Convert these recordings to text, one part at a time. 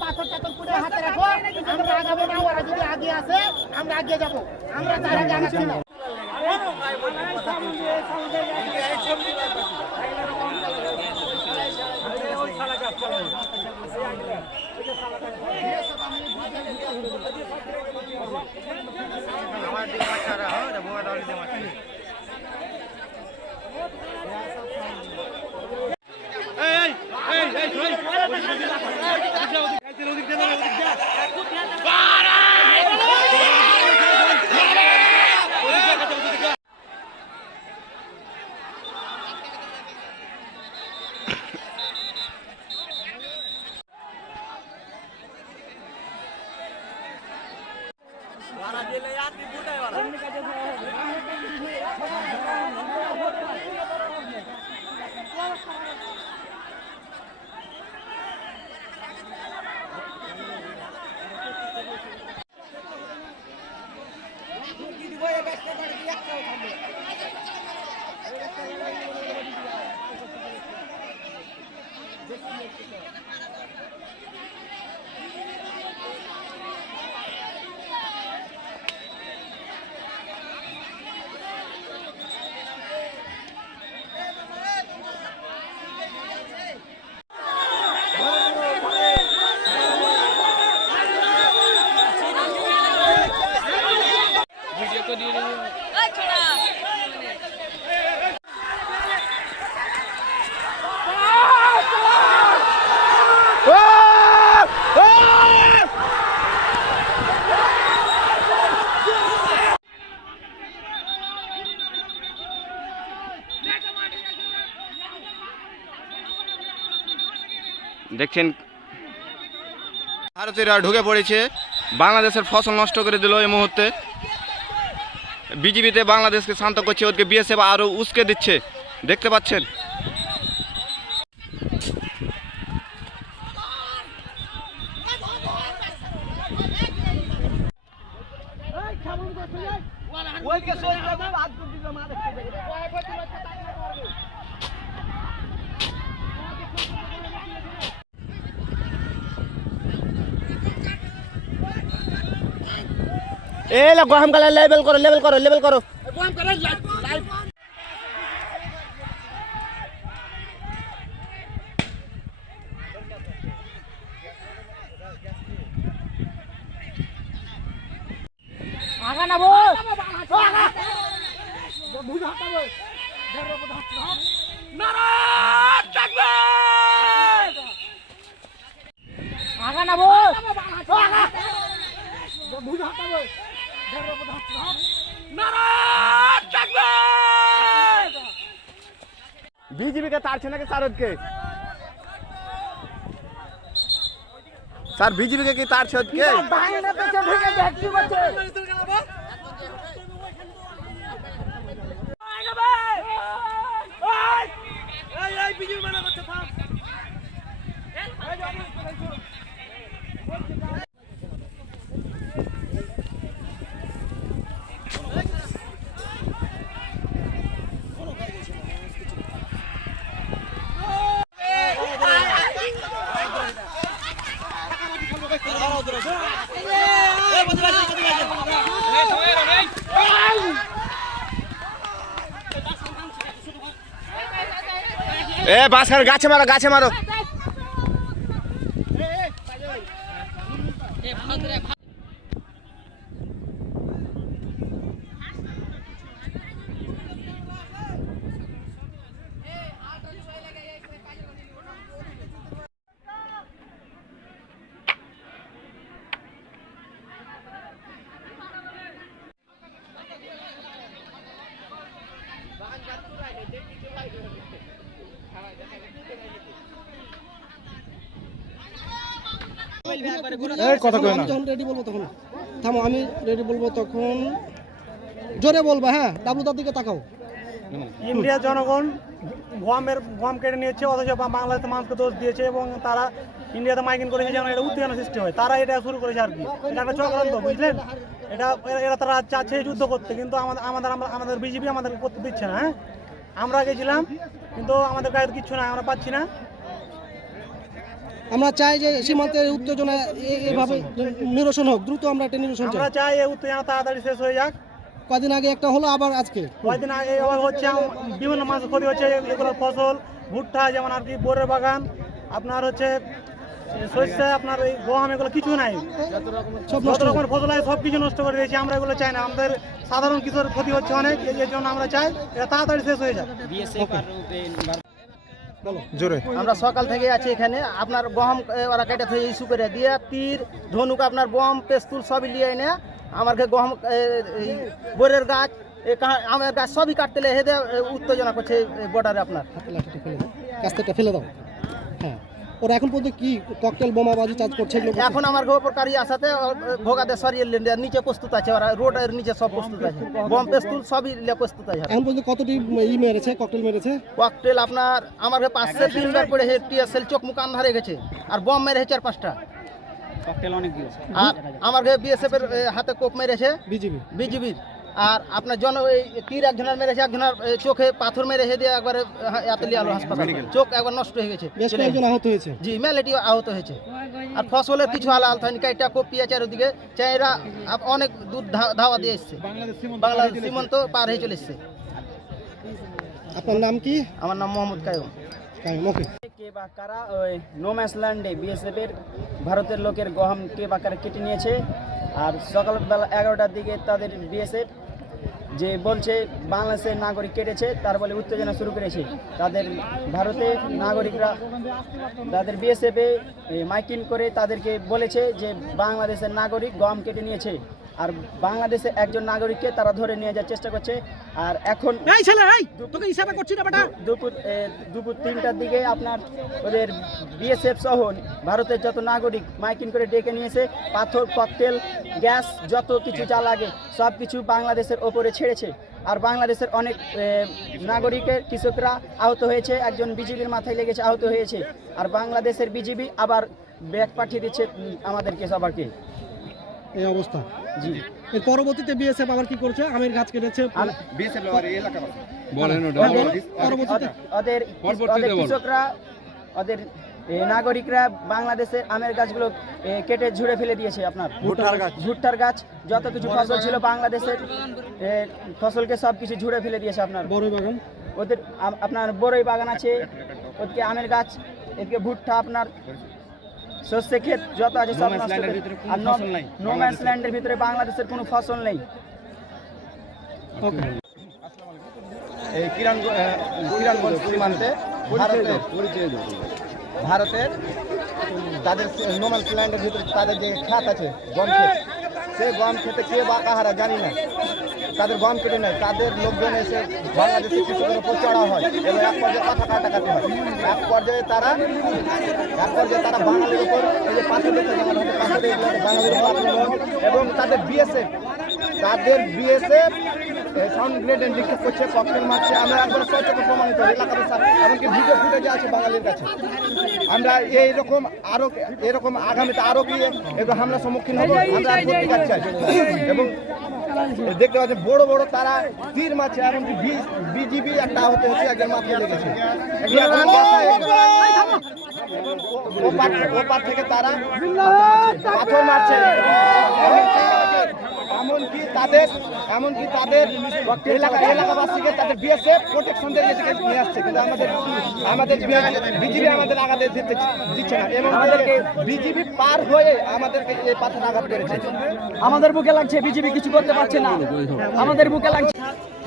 পাথর টাথর পুরে হাতে রাখো। আমরা আগাবো না ওরা যদি আগে আসে, আমরা আগে যাব। আমরা তার আগে আগাচ্ছি না দেখছেন ভারতীয়রা ঢুকে পড়েছে। বাংলাদেশের ফসল নষ্ট করে দিল এই মুহূর্তে। বিজিবিতে বাংলাদেশকে শান্ত করছে ওদেরকে বিএসএফ আরও উস্কে দিচ্ছে। দেখতে পাচ্ছেন? এ গরম কালার লেভেল করো লেভেল করো লেভেল করো। আগা না বস আগা না বস বিজিবিকে তাড়ছে নাকি সারদকে স্যার বিজিবিকে কি তাড়ছে ওদেরকে এ বাস গাছে মারো গাছে মারো। কথা কই না। যখন রেডি বলব তখন। থামো আমি রেডি বলব তখন। জোরে বলব হ্যাঁ? ডাবলু তার দিকে তাকাও। ইন্ডিয়ার জনগণ গুয়ামের গুয়াম কেড়ে নিয়েছে অথচ বা- বাংলাদেশের মানুষকে দোষ দিয়েছে এবং তারা ইন্ডিয়াতে মাইকিং করেছে যেন এটা উত্তেজনা সৃষ্টি হয়। তারা এটা শুরু করেছে আর কি। এটা একটা চক্রান্ত বুঝলেন? এটা এরা- এরা তারা চাচ্ছে যুদ্ধ করতে কিন্তু আমাদের আমাদের আমাদের বিজেপি আমাদের করতে দিচ্ছে না হ্যাঁ? আমরা গেছিলাম কিন্তু আমাদের গায়ে কিচ্ছু না আমরা পাচ্ছি না। আমরা চাই যে সীমান্তের উত্তেজনা এভাবে নিরসন হোক দ্রুত আমরা এটা নিরসন চাই আমরা চাই। এই উত্তেজনা তাড়াতাড়ি শেষ হয়ে যাক। কদিন আগে একটা হলো আবার আজকে? কয়েকদিন আগে আবার হচ্ছে বিভিন্ন মাছ ক্ষতি হচ্ছে এগুলোর ফসল ভুট্টা যেমন আর কি বোরের বাগান আপনার হচ্ছে শস্য আপনার এই গম এগুলো কিছু নাই। সব যত রকমের ফসল আছে সব কিছু নষ্ট করে দিয়েছি। আমরা এগুলো চাই না। আমাদের সাধারণ কৃষকের ক্ষতি হচ্ছে অনেক এই এই জন্য আমরা চাই এটা তাড়াতাড়ি শেষ হয়ে যাক। জোরে। আমরা সকাল থেকে আছি এখানে। আপনার গহম এ, ওরা কেটে থেকে ইস্যু করে দিয়ে তীর ধনুক আপনার বম পেস্তুল সবই নিয়ে এনে আমাকে এই বোরের গাছ আমের গাছ সবই কাটতে হেদে উত্তেজনা করছে বর্ডারে আপনার। ফেলে দাও। হ্যাঁ। ওরা এখন পর্যন্ত কি ককটেল বোমাবাজি চার্জ করছে এখন আমার গোপরকারী আসাতে ভোগাতে সরিয়ে নিচে প্রস্তুত আছে ওরা রোডের নিচে সব প্রস্তুত আছে। বম পেস্তুল সবই প্রস্তুত আছে। এখন পর্যন্ত কতটি ই মেরেছে ককটেল মেরেছে? ককটেল আপনার আমাকে পাঁচশো তিনবার করে টিএসএল চোখ মুখ আন্ধারে গেছে আর বম মেরেছে চার পাঁচটা। আর আমার বিএসএফ এর হাতে কোপ মেরেছে। বিজেপি বিজিবির আর আপনার জন এই তীর একজনের মেরেছে একজনের চোখে পাথর মেরে দিয়ে একবারে এতলি আলো হাসপাতাল। চোখ একবার নষ্ট হয়ে গেছে বেশ কয়েকজন আহত হয়েছে। জি মেলেটিও আহত হয়েছে। আর ফসলের কিছু হাল আলতা হয়নি কাইটা কপিয়া চারিদিকে। চাইরা আপ- অনেক দূর ধাওয়া দিয়ে এসছে। বাংলাদেশ সীমান্ত পার হয়ে চলে এসছে। আপনার নাম কি? আমার নাম মোহাম্মদ কায়ুম। কাইম ওকে। কে বা কারা ওই নোম্যাস ল্যান্ডে বিএসএফের ভারতের লোকের গহম কে বা কারা কেটে নিয়েছে? আর সকালবেলা এগারোটার দিকে তাদের বিএসএফ যে বলছে, বাংলাদেশের নাগরিক কেটেছে, তার বলে উত্তেজনা শুরু করেছে। তাদের ভারতের নাগরিকরা, তাদের বিএসএফে মাইকিং করে তাদেরকে বলেছে যে, বাংলাদেশের নাগরিক গম কেটে নিয়েছে। আর বাংলাদেশে একজন নাগরিককে তারা ধরে নিয়ে যাওয়ার চেষ্টা করছে। আর এখন এই ছেলে এই! তোকে হিসাবে করছি না বেটা! দুপুর দুপুর তিনটার দিকে আপনার ওদের বিএসএফ সহ ভারতের যত নাগরিক মাইকিং করে ডেকে নিয়েছে পাথর ককটেল গ্যাস যত কিছু যা লাগে সব কিছু বাংলাদেশের ওপরে ছেড়েছে। আর বাংলাদেশের অনেক নাগরিকের কৃষকরা আহত হয়েছে একজন বিজিবির মাথায় লেগেছে আহত হয়েছে। আর বাংলাদেশের বিজিবি আবার ব্যাগ পাঠিয়ে দিচ্ছে আমাদেরকে সবাইকে এই অবস্থা। জি। এর পরবর্তীতে বিএসএফ আবার কি করছে? আমের গাছ কেটেছে। হ্যাঁ, বল। পরবর্তীতে ওদের ওদের কৃষকরা ওদের নাগরিকরা বাংলাদেশে আমের গাছগুলো কেটে ঝুড়ে ফেলে দিয়েছে আপনার। ভুট্টার গাছ। ভুট্টার গাছ যত কিছু ফসল ছিল বাংলাদেশের ফসলকে সব কিছু ঝুড়ে ফেলে দিয়েছে আপনার। বড় বাগান। ওদের আপনার বড়ই বাগান আছে। ওদিকে আমের গাছ এদিকে ভুট্টা আপনার শস্য ক্ষেত যত আছে সব নষ্ট করে- আর নো ম্যান্স ল্যান্ডের ভিতরে বাংলাদেশের কোনো ফসল নেই। ওকে এই কিরণ কিরণগঞ্জ সীমান্তে ভারতের ভারতের তাদের নোমাল ল্যান্ডের ভিতরে তাদের যে খাত আছে গম ক্ষেত সেই গম খেতে কে বা কাহারা জানি না। তাদের গম কেটে নেয় তাদের লোকজন এসে কৃষকের উপর চড়া হয়। এবং এক পর্যায়ে কথা কাটাকাটি হয়। এক পর্যায়ে তারা, এক পর্যায়ে তারা বাঙালির উপর এই যে পাথর দেখতে যেমন হয়তো বাঙালির এবং তাদের বিএসএফ তাদের বিএসএফ সাউন্ড গ্রেনেড নিক্ষেপ করছে ককটেল মারছে। আমরা একবার সচেতন প্রমাণিত এলাকাতে এমনকি ভিডিও ফুটেজে আছে বাঙালির কাছে। আমরা এইরকম আরও, এরকম আগামীতে আরও কি হামলার সম্মুখীন হব, আমরা আর প্রতিকার চাই। এবং দেখতে পাচ্ছেন বড় বড় তারা তীর মারছে এমনকি বিজিবি একটা আহত হচ্ছে একজন মাথায় লেগেছে ওপার থেকে- তারা পাথর মারছে তাদের এমনকি তাদের এলাকা এলাকাবাসীকে তাদের বিএসএফ প্রোটেকশন দিয়ে নিয়ে আসছে। কিন্তু আমাদের আমাদের বিজিবি আমাদের আঘাত দিতে দিচ্ছে না। এবং আমাদেরকে বিজিবি পার হয়ে আমাদেরকে এই পাথর আঘাত করেছে। আমাদের বুকে লাগছে বিজেপি কিছু করতে পারছে না। আমাদের বুকে লাগছে।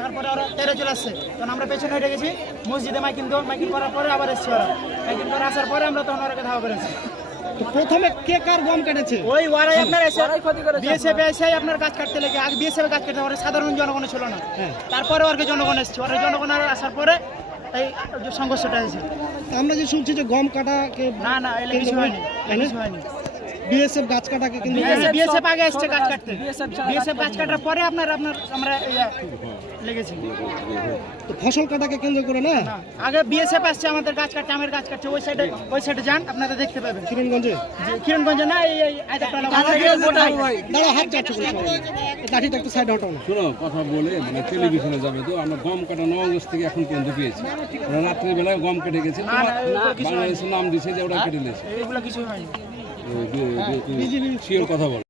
তারপরে ওরা তেরে চলে আসছে তখন আমরা পেছনে হয়ে গেছি। মসজিদে মাইকিং দেবো মাইকিং করার পরে আবার এসছে ওরা। মাইকিং করে আসার পরে আমরা তখন ওরাকে ধাওয়া করেছি। প্রথমে কে কার গম কেটেছে? ওই ওরাই আপনার এসে বিএসএফ এসে আপনার গাছ কাটতে লাগে আগে বিএসএফ গাছ কাটতে ওরা সাধারণ জনগণ ছিল না। হ্যাঁ। তারপরে ওরকে জনগণ এসেছে। ওরা জনগণ আসার পরে এই সংঘর্ষটা হয়েছে। আমরা যে শুনছি যে গম কাটা কে না না এলে কিছু হয়নি হয়নি। বিএসএফ গাছ কাটাকে করে বিএসএফ আগে এসছে গাছ কাটতে। বিএসএফ গাছ কাটার পরে আপনার আপনার আমরা লেগেছি। তো ফসল কাটাকে কেন্দ্র করে না? আগে বিএসএফ আসছে আমাদের গাছ কাটছে আমের গাছ কাটছে ওই সাইডে ওই সাইডে যান আপনারা দেখতে পাবেন। কিরণগঞ্জে? কিরণগঞ্জে না এই এই দাঁড়া হাত যাচ্ছে করে লাঠিটা একটু সাইড হটাও শোনো কথা বলে মানে টেলিভিশনে যাবে তো আমরা গম কাটা নবগঞ্জ থেকে এখন পর্যন্ত পেয়েছি। রাত্রিবেলায় গম কেটে গেছে। না, না, কিছু বাংলাদেশের নাম দিছে যে ওরা কেটে নিয়েছে এগুলো কিছু হয়নি। কথা বল।